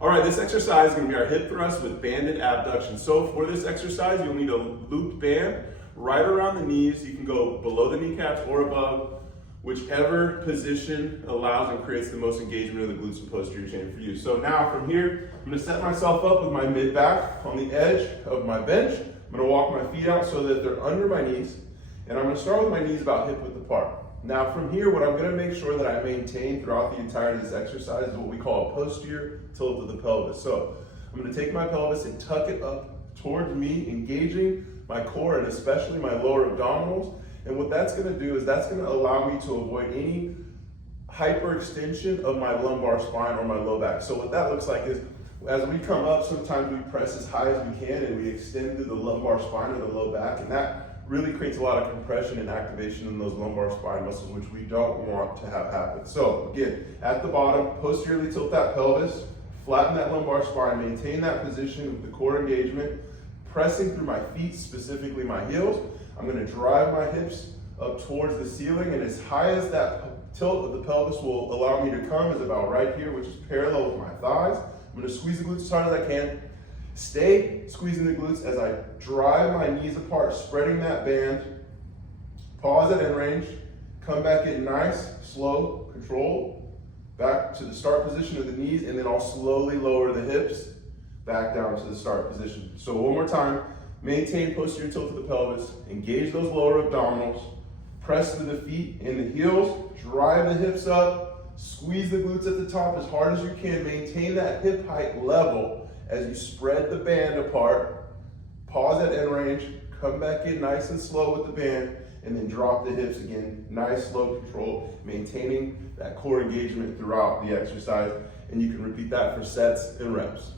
All right, this exercise is gonna be our hip thrust with banded abduction. So for this exercise, you'll need a looped band right around the knees. You can go below the kneecaps or above, whichever position allows and creates the most engagement of the glutes and posterior chain for you. So now from here, I'm gonna set myself up with my mid back on the edge of my bench. I'm gonna walk my feet out so that they're under my knees. And I'm gonna start with my knees about hip width apart. Now from here, what I'm gonna make sure that I maintain throughout the entirety of this exercise is what we call a posterior tilt of the pelvis. So I'm gonna take my pelvis and tuck it up towards me, engaging my core and especially my lower abdominals. And what that's gonna do is that's gonna allow me to avoid any hyperextension of my lumbar spine or my low back. So what that looks like is as we come up, sometimes we press as high as we can and we extend through the lumbar spine or the low back, and that really creates a lot of compression and activation in those lumbar spine muscles, which we don't want to have happen. So again, at the bottom, posteriorly tilt that pelvis, flatten that lumbar spine, maintain that position with the core engagement, pressing through my feet, specifically my heels. I'm gonna drive my hips up towards the ceiling, and as high as that tilt of the pelvis will allow me to come is about right here, which is parallel with my thighs. I'm gonna squeeze the glutes as hard as I can. Stay squeezing the glutes as I drive my knees apart, spreading that band. Pause at end range. Come back in nice, slow, controlled. Back to the start position of the knees, and then I'll slowly lower the hips back down to the start position. So one more time, maintain posterior tilt of the pelvis, engage those lower abdominals, press through the feet and the heels, drive the hips up, squeeze the glutes at the top as hard as you can, maintain that hip height level as you spread the band apart. Pause at end range, come back in nice and slow with the band, and then drop the hips again, nice, slow control, maintaining that core engagement throughout the exercise. And you can repeat that for sets and reps.